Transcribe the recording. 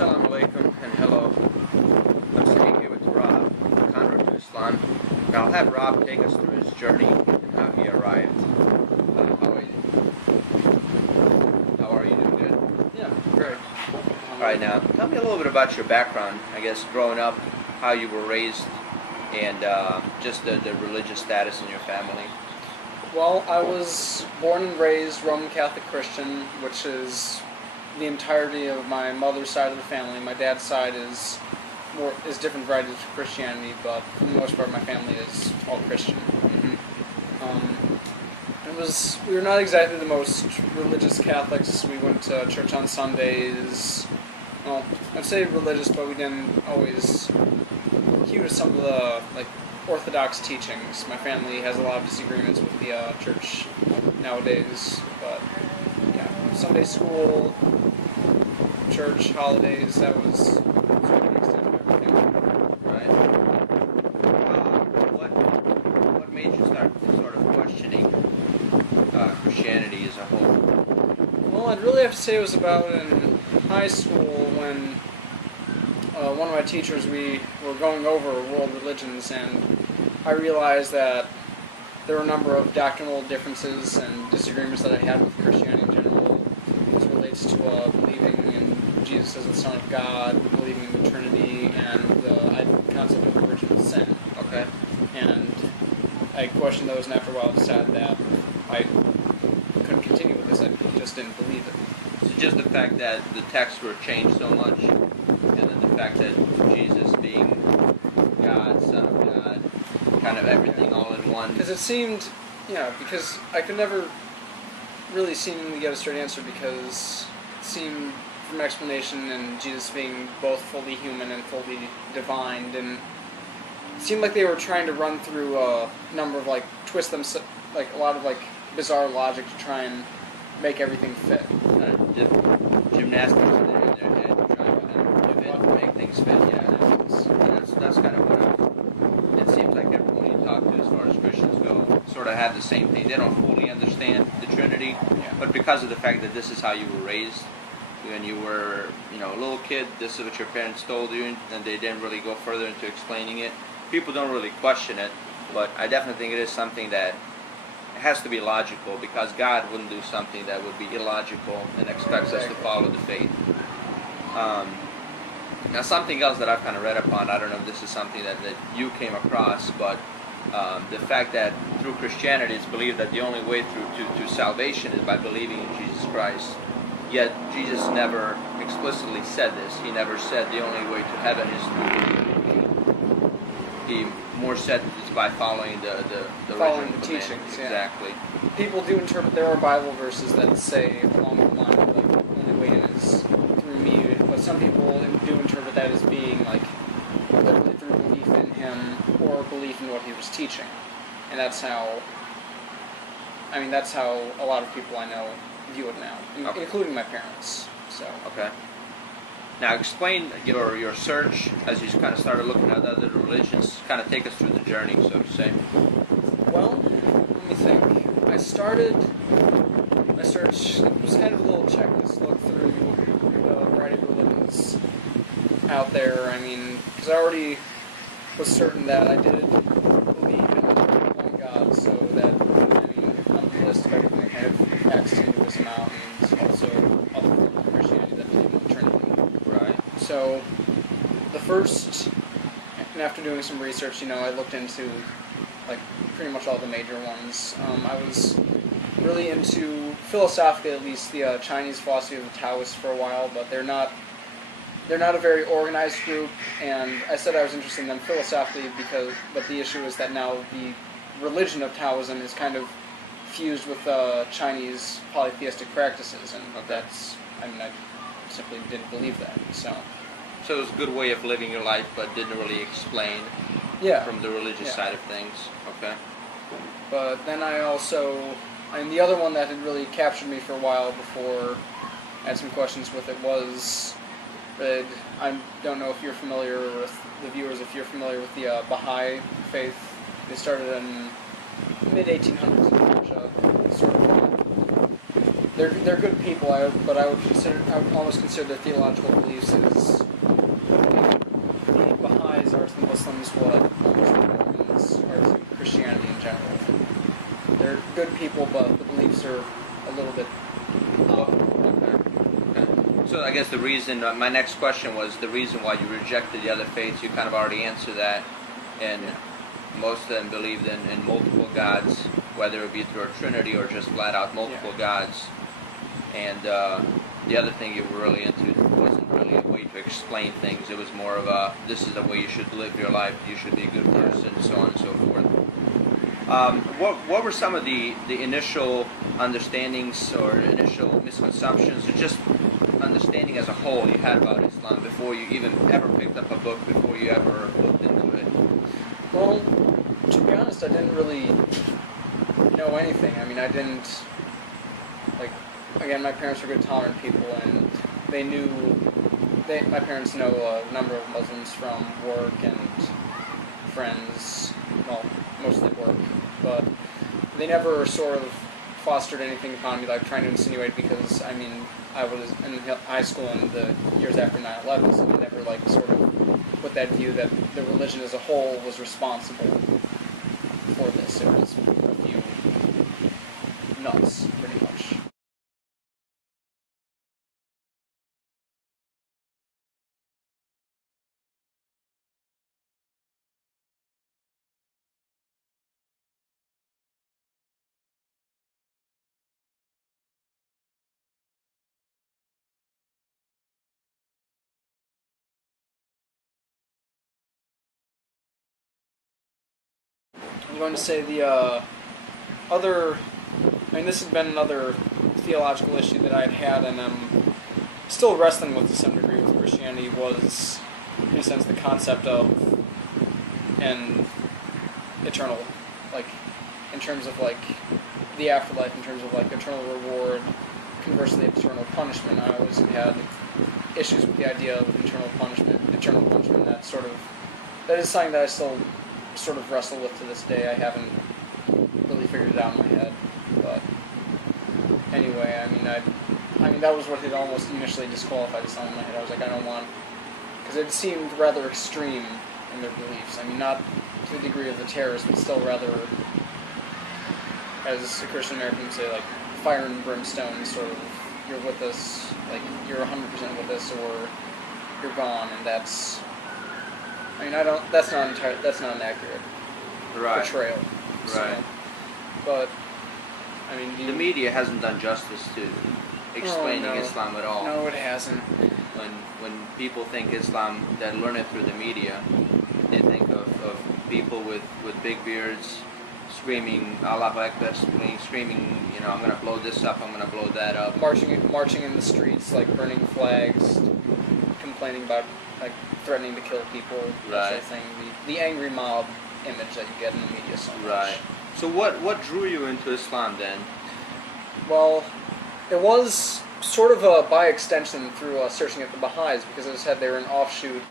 Assalamu alaikum and hello. I'm sitting here with Rob, a convert to Islam. Now I'll have Rob take us through his journey and how he arrived. How are you doing? Good? Yeah, great. Alright, now tell me a little bit about your background, I guess, growing up, how you were raised, and just the religious status in your family. Well, I was born and raised Roman Catholic Christian, which is the entirety of my mother's side of the family. My dad's side is different varieties of Christianity, but for the most part, my family is all Christian. Mm-hmm. We were not exactly the most religious Catholics. We went to church on Sundays. Well, I'd say religious, but we didn't always hew to some of the Orthodox teachings. My family has a lot of disagreements with the church nowadays, but yeah, Sunday school, church, holidays, that was sort of the extent of everything. Right. What made you start sort of questioning Christianity as a whole? Well, I'd really have to say it was about in high school when one of my teachers, we were going over world religions, and I realized that there were a number of doctrinal differences and disagreements that I had with Christianity in general as it relates to believing in Jesus as the Son of God, believing in the Trinity, and the concept of original sin. Okay. And I questioned those, and after a while decided that I couldn't continue with this. I just didn't believe it. So just the fact that the texts were changed so much, and then the fact that Jesus being God, Son of God, kind of everything all in one. Because it seemed, because I could never really seemingly get a straight answer, because it seemed from explanation and Jesus being both fully human and fully divine, and it seemed like they were trying to run through a number of twist them, a lot of bizarre logic to try and make everything fit. Gymnastics in their head, trying to make things fit. Yeah, that's kind of what it seems like everyone you talk to, as far as Christians go, sort of have the same thing. They don't fully understand the Trinity, but because of the fact that this is how you were raised, when you were, a little kid, this is what your parents told you, and they didn't really go further into explaining it. People don't really question it, but I definitely think it is something that has to be logical, because God wouldn't do something that would be illogical and expects us to follow the faith. Now, something else that I've kind of read upon, I don't know if this is something that you came across, but the fact that through Christianity it's believed that the only way to salvation is by believing in Jesus Christ. Yet Jesus never explicitly said this. He never said the only way to heaven is through believing. He more said it's by following the Following original the command. teachings. Exactly. People do interpret, there are Bible verses that say along the line of the only way in is through me, but some people do interpret that as being literally through belief in him or belief in what he was teaching. And that's how a lot of people I know view it now, including my parents. So. Okay. Now explain your search as you kind of started looking at other religions. Kind of take us through the journey, so to say. Well, let me think. I started my search, it was kind of a little checklist, look through the variety of religions out there. Because I already was certain that I did believe in one God, so that, on the list of everything I have X, Hinduism, mountains, also other forms of Christianity that believe in the Trinity. Right. So, and after doing some research, I looked into pretty much all the major ones. I was really into, philosophically at least, the Chinese philosophy of the Taoists for a while, but they're not a very organized group, and I said I was interested in them philosophically but the issue is that now the religion of Taoism is kind of fused with Chinese polytheistic practices, and I simply didn't believe that, so So it was a good way of living your life, but didn't really explain from the religious side of things. Okay. But then the other one that had really captured me for a while before I had some questions with it was, I don't know if you're familiar with the viewers, if you're familiar with the Baha'i faith. They started in mid-1800s in Persia. they're good people. But I would almost consider their theological beliefs as the Baha'is are to the Muslims what almost the Mormons are to Christianity in general. They're good people, but the beliefs are a little bit off. So I guess the reason, my next question was the reason why you rejected the other faiths. You kind of already answered that, and most of them believed in multiple gods, whether it be through a trinity or just flat out multiple gods. And the other thing you were really into wasn't really a way to explain things. It was more of a, this is the way you should live your life, you should be a good person, so on and so forth. What were some of the initial understandings or initial misconceptions, or just understanding as a whole you had about Islam before you even ever picked up a book, before you ever looked into it? Well, to be honest, I didn't really know anything. I mean, I didn't, like, again, my parents were good, tolerant people, and they knew, my parents know a number of Muslims from work and friends, well, mostly work, but they never sort of fostered anything upon me, like trying to insinuate, because, I mean, I was in high school in the years after 9/11, so they never, like, sort of put that view that the religion as a whole was responsible for this. It was a few nuts, pretty much. I'm going to say the other, I mean, this has been another theological issue that I've had, and I'm still wrestling with to some degree with Christianity, was, in a sense, the concept of an eternal, like, in terms of, like, the afterlife, in terms of, like, eternal reward, conversely, eternal punishment. I always had issues with the idea of eternal punishment, that is something that I still sort of wrestle with to this day. I haven't really figured it out in my head, but anyway, I mean that was what had almost initially disqualified Islam in my head. I was like, I don't want, because it seemed rather extreme in their beliefs. I mean, not to the degree of the terrorists, but still rather, as a Christian American would say, like fire and brimstone, sort of, you're with us, like you're 100% with us, or you're gone, and that's, I mean, that's not an accurate portrayal. Right. So, but, I mean, The media hasn't done justice to explaining no. Islam at all. No, it hasn't. When people think Islam, that learn it through the media, they think of people with big beards screaming Allahu Akbar, screaming, you know, I'm going to blow this up, I'm going to blow that up. Marching in the streets, like burning flags, complaining about, like, threatening to kill people, that sort of thing. The angry mob image that you get in the media so much. Right. So what drew you into Islam then? Well, it was sort of by extension through searching at the Baha'is, because as I said, they were an offshoot